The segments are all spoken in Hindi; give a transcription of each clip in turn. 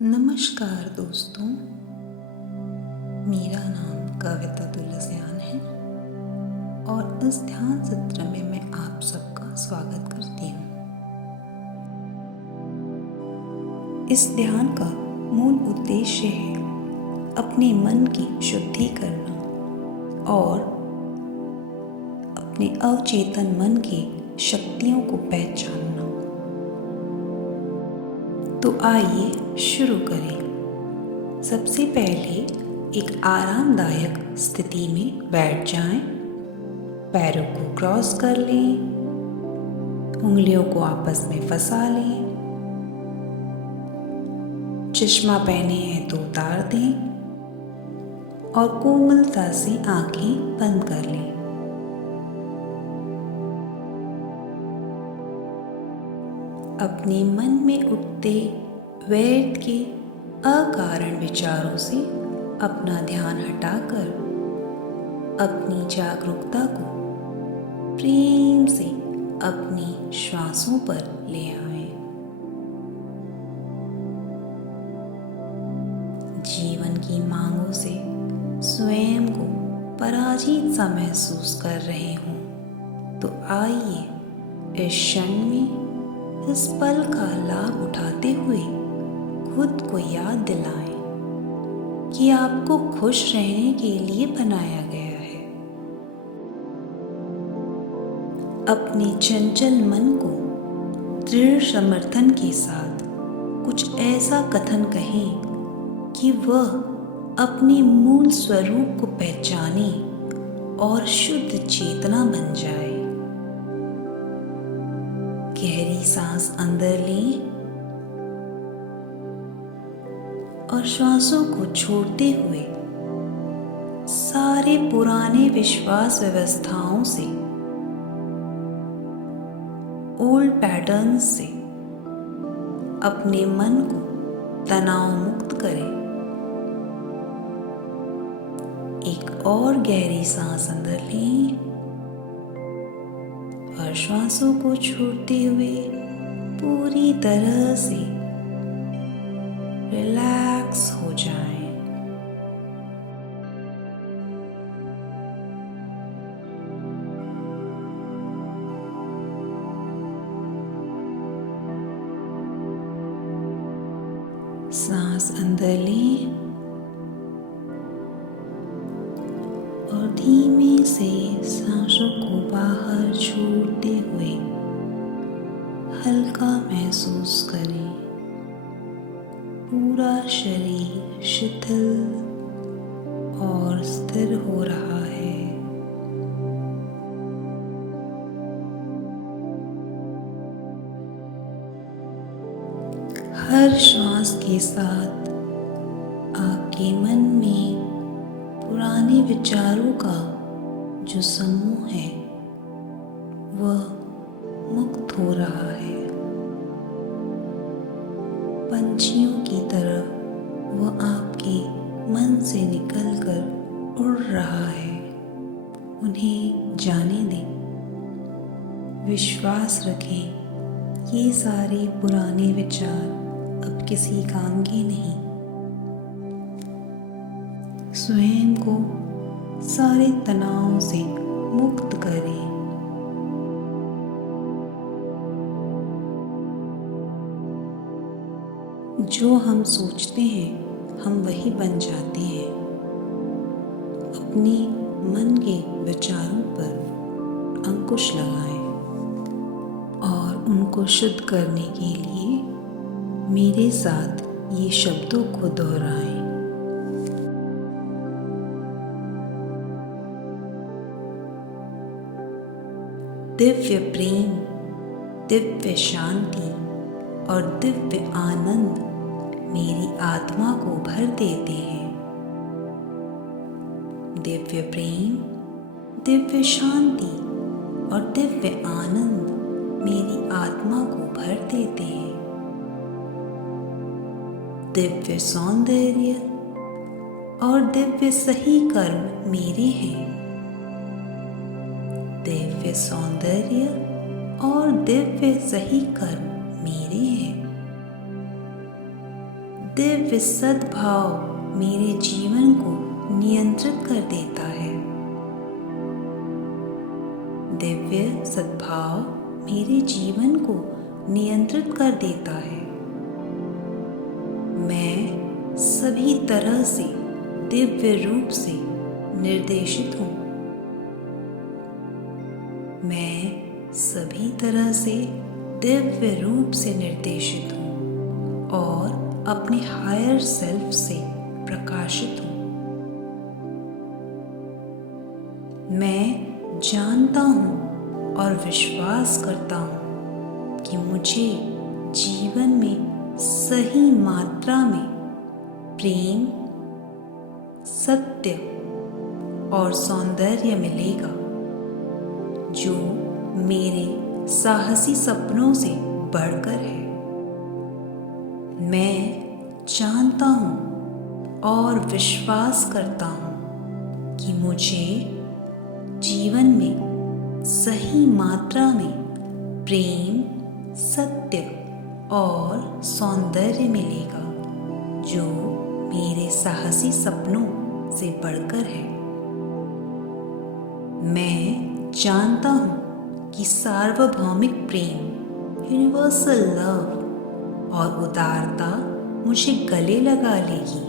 नमस्कार दोस्तों, मेरा नाम कविता तुलसियान है और इस ध्यान सत्र में मैं आप सबका स्वागत करती हूँ। इस ध्यान का मूल उद्देश्य है अपने मन की शुद्धि करना और अपने अवचेतन मन की शक्तियों को पहचानना। तो आइए शुरू करें। सबसे पहले एक आरामदायक स्थिति में बैठ जाएं, पैरों को क्रॉस कर लें, उंगलियों को आपस में फंसा लें, चश्मा पहने हैं तो उतार दें और कोमलता से आंखें बंद कर लें। अपने मन में उठते व्यर्थ के अकारण विचारों से अपना ध्यान हटाकर अपनी जागरूकता को प्रेम से अपनी श्वासों पर ले आएं। जीवन की मांगों से स्वयं को पराजित सा महसूस कर रहे हों तो आइए इस क्षण में इस पल का लाभ उठाते हुए खुद को याद दिलाएं कि आपको खुश रहने के लिए बनाया गया है। अपने चंचल मन को दृढ़ समर्थन के साथ कुछ ऐसा कथन कहें कि वह अपने मूल स्वरूप को पहचाने और शुद्ध चेतना बन जाए। गहरी सांस अंदर लें और श्वासों को छोड़ते हुए सारे पुराने विश्वास व्यवस्थाओं से, ओल्ड पैटर्न्स से अपने मन को तनाव मुक्त करें। एक और गहरी सांस अंदर लें और श्वासों को छोड़ते हुए पूरी तरह से रिलैक्स हो जाएं। सांस अंदर लें और धीमे से सांसों को बाहर छोड़ते हुए हल्का महसूस करें। पूरा शरीर शिथिल और स्थिर हो रहा है। हर श्वास के साथ आपके मन में पुराने विचारों का जो समूह है वह मुक्त हो रहा है। पंछियों की तरह वह आपके मन से निकलकर उड़ रहा है। उन्हें जाने दें। विश्वास रखें ये सारे पुराने विचार अब किसी काम के नहीं। स्वयं को सारे तनाव से मुक्त करें। जो हम सोचते हैं हम वही बन जाते हैं। अपने मन के विचारों पर अंकुश लगाएं और उनको शुद्ध करने के लिए मेरे साथ ये शब्दों को दोहराएं। दिव्य प्रेम, दिव्य शांति और दिव्य आनंद मेरी आत्मा को भर देते हैं। दिव्य प्रेम, दिव्य शांति और दिव्य आनंद मेरी आत्मा को भर देते हैं। दिव्य सौंदर्य और दिव्य सही कर्म मेरे हैं। दिव्य सौंदर्य और दिव्य सही कर्म मेरे हैं। दिव्य सद्भाव मेरे जीवन को नियंत्रित कर देता है। दिव्य सद्भाव मेरे जीवन को नियंत्रित कर देता है। मैं सभी तरह से दिव्य रूप से निर्देशित हूँ। मैं सभी तरह से दिव्य रूप से निर्देशित हूँ और अपने हायर सेल्फ से प्रकाशित हूँ। मैं जानता हूँ और विश्वास करता हूँ कि मुझे जीवन में सही मात्रा में प्रेम, सत्य और सौंदर्य मिलेगा, जो मेरे साहसी सपनों से बढ़कर है। मैं जानता हूँ और विश्वास करता हूँ कि मुझे जीवन में सही मात्रा में प्रेम, सत्य और सौंदर्य मिलेगा, जो मेरे साहसी सपनों से बढ़कर है। मैं जानता हूँ कि सार्वभौमिक प्रेम, यूनिवर्सल लव और उदारता मुझे गले लगा लेगी।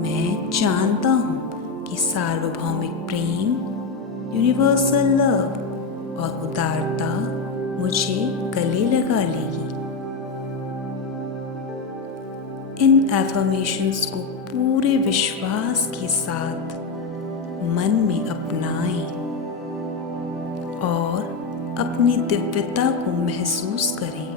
मैं जानता हूँ कि सार्वभौमिक प्रेम, यूनिवर्सल लव और उदारता मुझे गले लगा लेगी। इन एफर्मेशंस को पूरे विश्वास के साथ मन में अपनाएं और अपनी दिव्यता को महसूस करें।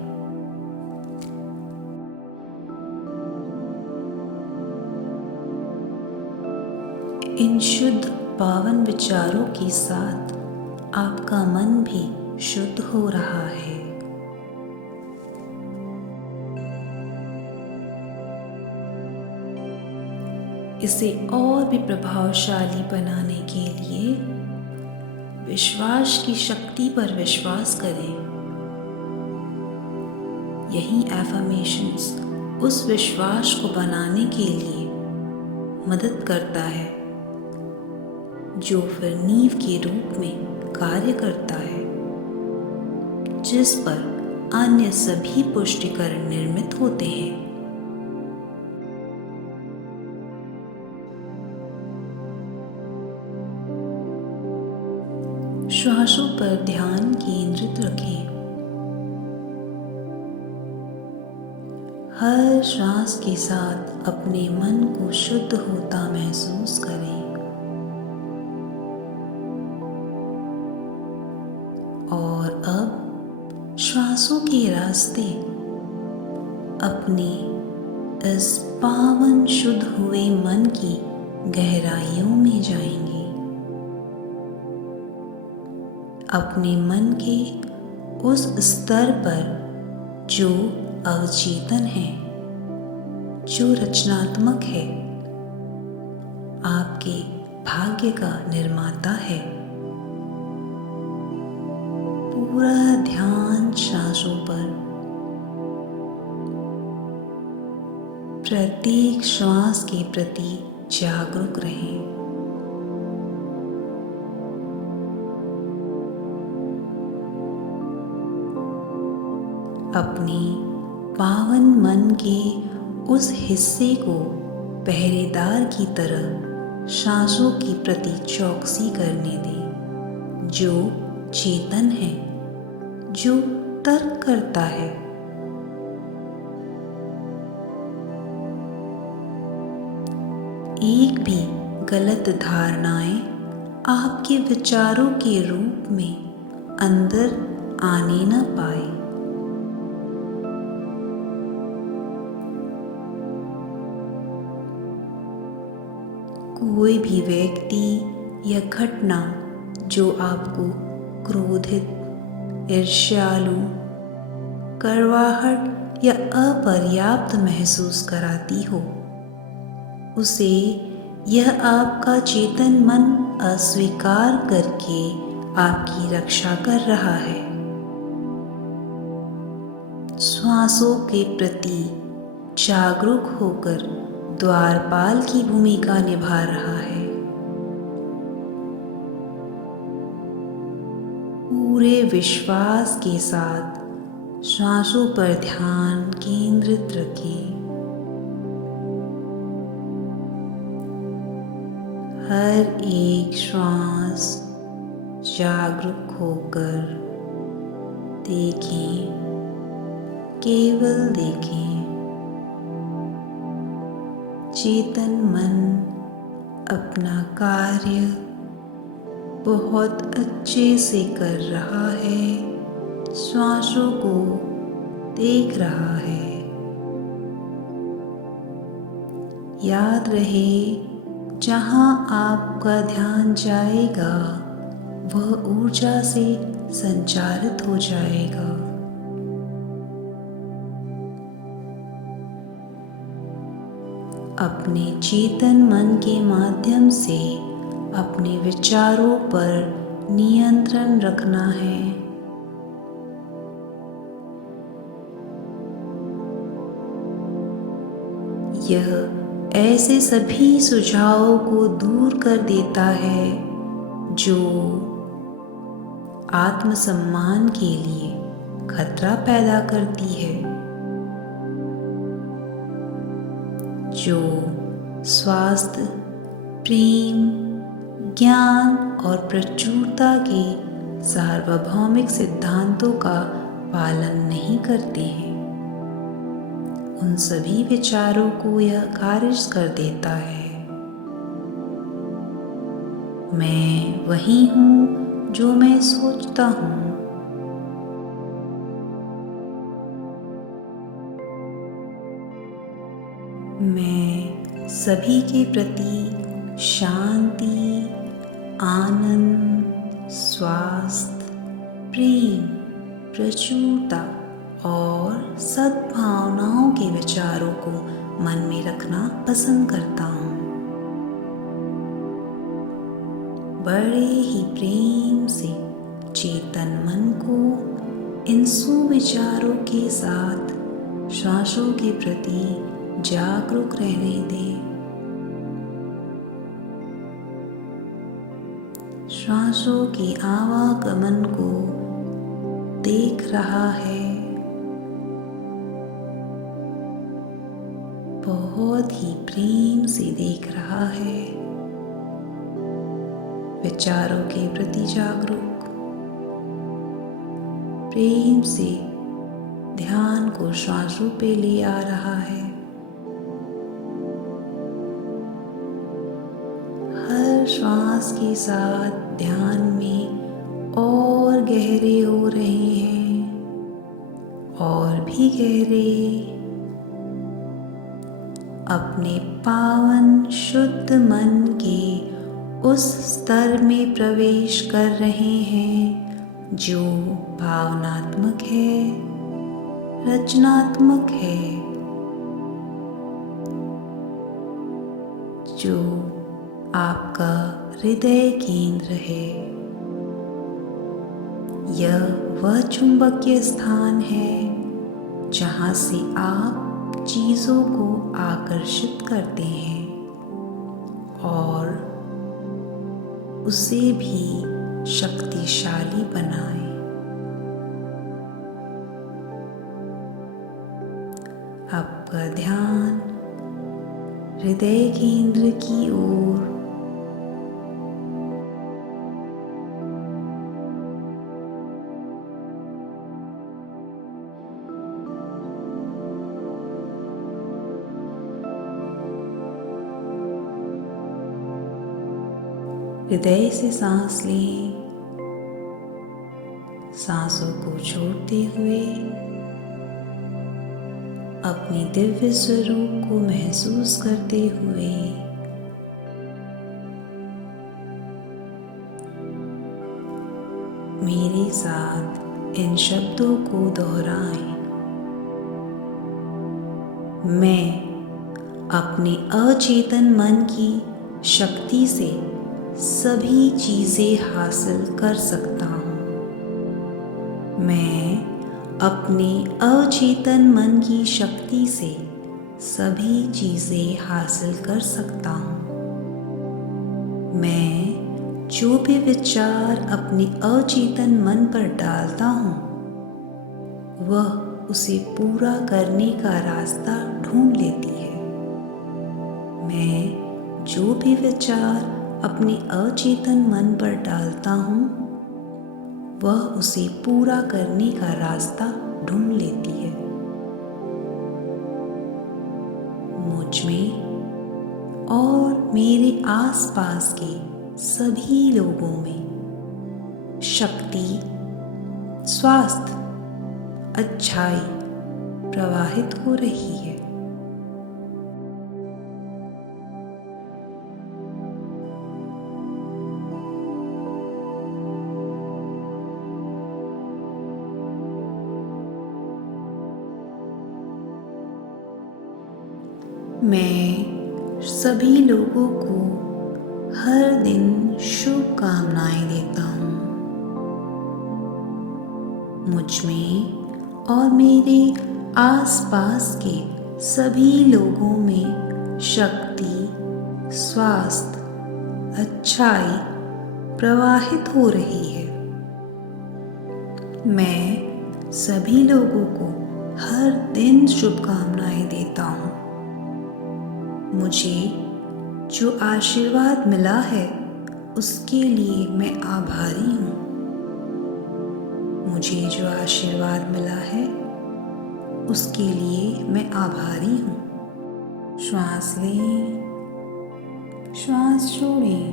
इन शुद्ध पावन विचारों के साथ आपका मन भी शुद्ध हो रहा है। इसे और भी प्रभावशाली बनाने के लिए विश्वास की शक्ति पर विश्वास करें। यही एफर्मेशंस उस विश्वास को बनाने के लिए मदद करता है, जो फिर नींव के रूप में कार्य करता है, जिस पर अन्य सभी पुष्टिकरण निर्मित होते हैं। श्वासों पर ध्यान केंद्रित रखें। हर श्वास के साथ अपने मन को शुद्ध होता महसूस करें और अब श्वासों के रास्ते अपने इस पावन शुद्ध हुए मन की गहराइयों में जाएंगे। अपने मन के उस स्तर पर जो अवचेतन है, जो रचनात्मक है, आपके भाग्य का निर्माता है। पूरा ध्यान सांसों पर, प्रत्येक श्वास के प्रति जागरूक रहें। अपने पावन मन के उस हिस्से को पहरेदार की तरह सांसों के प्रति चौकसी करने दें, जो चेतन है, जो तर्क करता है। एक भी गलत धारणाएं आपके विचारों के रूप में अंदर आने न पाए। कोई भी व्यक्ति या घटना जो आपको क्रोधित, ईर्ष्यालु, कड़वाहट या अपर्याप्त महसूस कराती हो, उसे यह आपका चेतन मन अस्वीकार करके आपकी रक्षा कर रहा है। श्वासों के प्रति जागरूक होकर द्वारपाल की भूमिका निभा रहा है। पूरे विश्वास के साथ सांसों पर ध्यान केंद्रित रखें। हर एक श्वास जागरूक होकर देखें, केवल देखें। चेतन मन अपना कार्य बहुत अच्छे से कर रहा है, श्वासों को देख रहा है। याद रहे, जहाँ आपका ध्यान जाएगा वह ऊर्जा से संचारित हो जाएगा। अपने चेतन मन के माध्यम से अपने विचारों पर नियंत्रण रखना है। यह ऐसे सभी सुझावों को दूर कर देता है जो आत्मसम्मान के लिए खतरा पैदा करती है, जो स्वास्थ्य, प्रेम, ज्ञान और प्रचुरता के सार्वभौमिक सिद्धांतों का पालन नहीं करते हैं। उन सभी विचारों को यह खारिज कर देता है। मैं वही हूँ जो मैं सोचता हूँ। मैं सभी के प्रति शांति, आनंद, स्वास्थ्य, प्रेम, प्रचुरता और सद्भावनाओं के विचारों को मन में रखना पसंद करता हूँ। बड़े ही प्रेम से चेतन मन को इन सुविचारों के साथ श्वासों के प्रति जागरूक रहने दें। श्वासों के आवागमन को देख रहा है, बहुत ही प्रेम से देख रहा है। विचारों के प्रति जागरूक, प्रेम से ध्यान को श्वासों पे ले आ रहा है। हर श्वास के साथ ध्यान में और गहरे हो रहे हैं, और भी गहरे। अपने पावन शुद्ध मन के उस स्तर में प्रवेश कर रहे हैं जो भावनात्मक है, रचनात्मक है, जो आपका हृदय केंद्र है। यह वह चुंबकीय स्थान है जहाँ से आप चीज़ों को आकर्षित करते हैं और उसे भी शक्तिशाली बनाएं। आपका ध्यान हृदय केंद्र की ओर हृदय से सांस लें, सांसों को छोड़ते हुए अपने दिव्य स्वरूप को महसूस करते हुए मेरे साथ इन शब्दों को दोहराएं। मैं अपने अचेतन मन की शक्ति से सभी चीज़ें हासिल कर सकता हूँ। मैं अपने अचेतन मन की शक्ति से सभी चीज़ें हासिल कर सकता हूँ। मैं जो भी विचार अपने अचेतन मन पर डालता हूँ, वह उसे पूरा करने का रास्ता ढूंढ लेती है। मैं जो भी विचार अपने अचेतन मन पर डालता हूँ, वह उसे पूरा करने का रास्ता ढूंढ लेती है। मुझ में और मेरे आसपास के सभी लोगों में शक्ति, स्वास्थ्य, अच्छाई प्रवाहित हो रही है। मैं सभी लोगों को हर दिन शुभकामनाएं देता हूँ। मुझ में और मेरे आसपास के सभी लोगों में शक्ति, स्वास्थ्य, अच्छाई प्रवाहित हो रही है। मैं सभी लोगों को हर दिन शुभकामनाएं देता हूँ। मुझे जो आशीर्वाद मिला है उसके लिए मैं आभारी हूँ। मुझे जो आशीर्वाद मिला है उसके लिए मैं आभारी हूँ। श्वास लें, श्वास छोड़ें।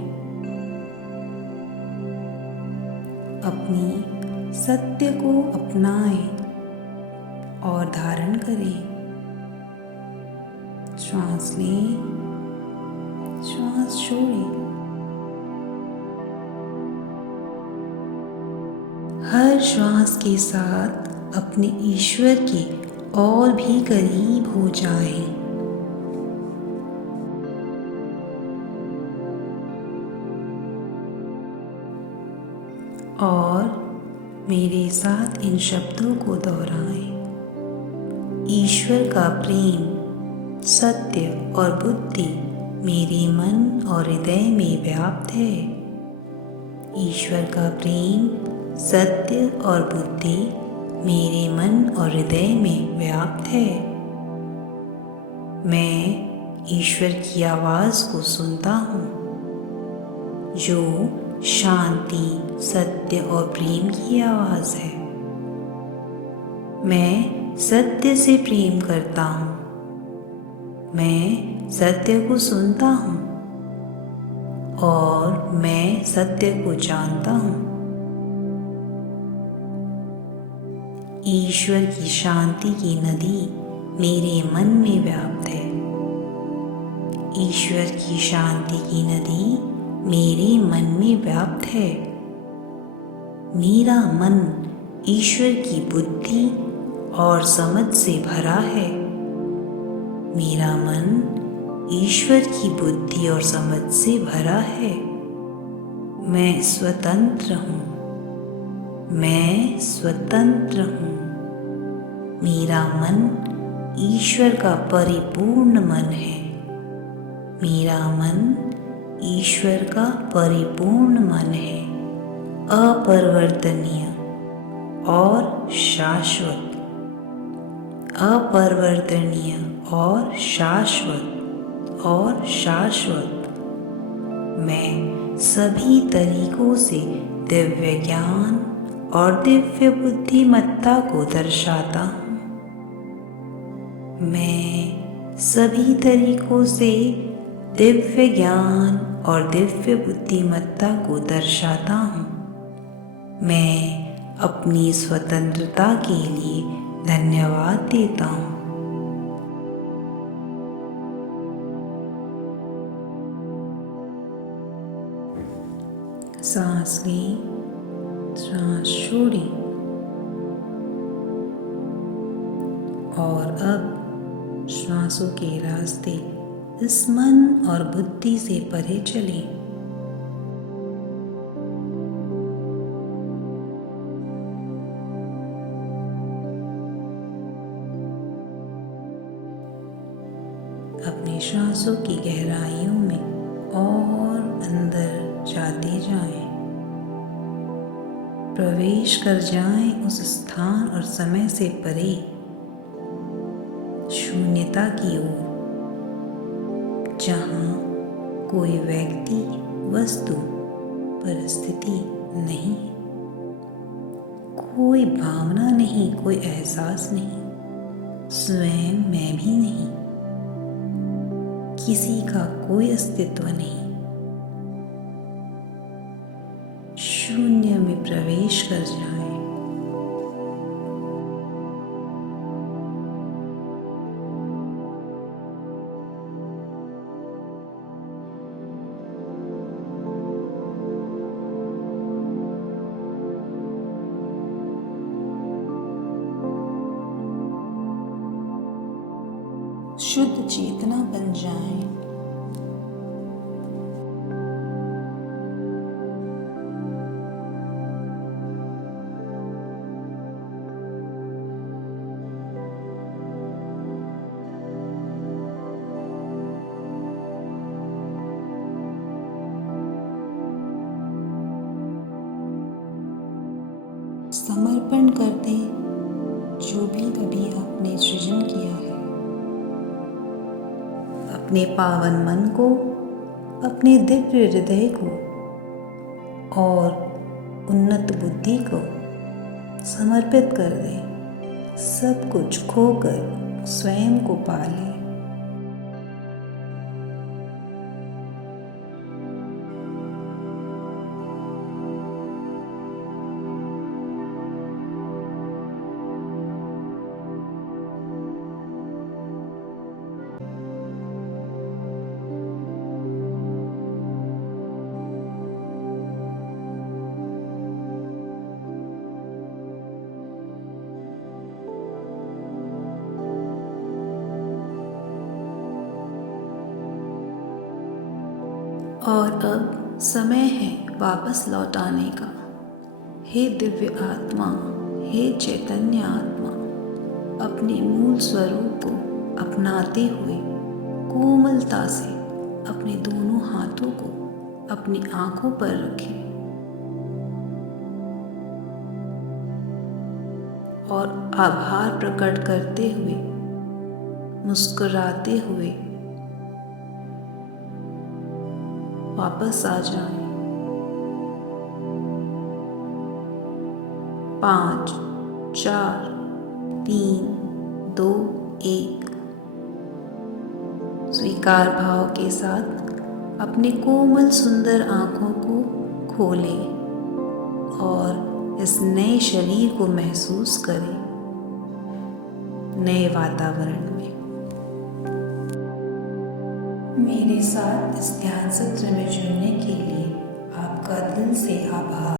अपनी सत्य को अपनाएं और धारण करें। श्वास लें, श्वास छोड़ें। हर श्वास के साथ अपने ईश्वर के और भी करीब हो जाएं। और मेरे साथ इन शब्दों को दोहराएं। ईश्वर का प्रेम, सत्य और बुद्धि मेरे मन और हृदय में व्याप्त है। ईश्वर का प्रेम, सत्य और बुद्धि मेरे मन और हृदय में व्याप्त है। मैं ईश्वर की आवाज़ को सुनता हूँ, जो शांति, सत्य और प्रेम की आवाज़ है। मैं सत्य से प्रेम करता हूँ। मैं सत्य को सुनता हूँ और मैं सत्य को जानता हूँ। ईश्वर की शांति की नदी मेरे मन में व्याप्त है। ईश्वर की शांति की नदी मेरे मन में व्याप्त है। मेरा मन ईश्वर की बुद्धि और समझ से भरा है। मेरा मन ईश्वर की बुद्धि और समझ से भरा है। मैं स्वतंत्र हूँ। मैं स्वतंत्र हूँ। मेरा मन ईश्वर का परिपूर्ण मन है। मेरा मन ईश्वर का परिपूर्ण मन है, अपरिवर्तनीय और शाश्वत। अपरिवर्तनीय और शाश्वत और शाश्वत। मैं सभी तरीकों से दिव्य ज्ञान और दिव्य बुद्धिमत्ता को दर्शाता हूँ। मैं सभी तरीकों से दिव्य ज्ञान और दिव्य बुद्धिमत्ता को दर्शाता हूँ। मैं अपनी स्वतंत्रता के लिए धन्यवाद देता हूँ। सांस लें, सांस छोड़ें और अब श्वासों के रास्ते इस मन और बुद्धि से परे चलें। अपनी सांसों की गहराइयों में और अंदर जाते जाएं। प्रवेश कर जाएं उस स्थान और समय से परे, शून्यता की ओर, जहां कोई व्यक्ति, वस्तु, परिस्थिति नहीं, कोई भावना नहीं, कोई एहसास नहीं, स्वयं मैं भी नहीं, किसी का कोई अस्तित्व नहीं। शून्य में प्रवेश कर जाएं। शुद्ध चेतना बन जाएं। समर्पण कर दें जो भी अभी आपने सृजन किया है, अपने पावन मन को, अपने दिव्य हृदय को और उन्नत बुद्धि को समर्पित कर दें। सब कुछ खोकर स्वयं को पा लें। और अब समय है वापस लौट आने का। हे दिव्य आत्मा, हे चैतन्य आत्मा, अपने मूल स्वरूप को अपनाते हुए कोमलता से अपने दोनों हाथों को अपनी आंखों पर रखें और आभार प्रकट करते हुए, मुस्कुराते हुए वापस आ जाएं। 5, 4, 3, 2, 1। स्वीकार भाव के साथ अपने कोमल सुंदर आँखों को खोलें और इस नए शरीर को महसूस करें, नए वातावरण में। मेरे साथ इस ध्यान सत्र में जुड़ने के लिए आपका दिल से आभार।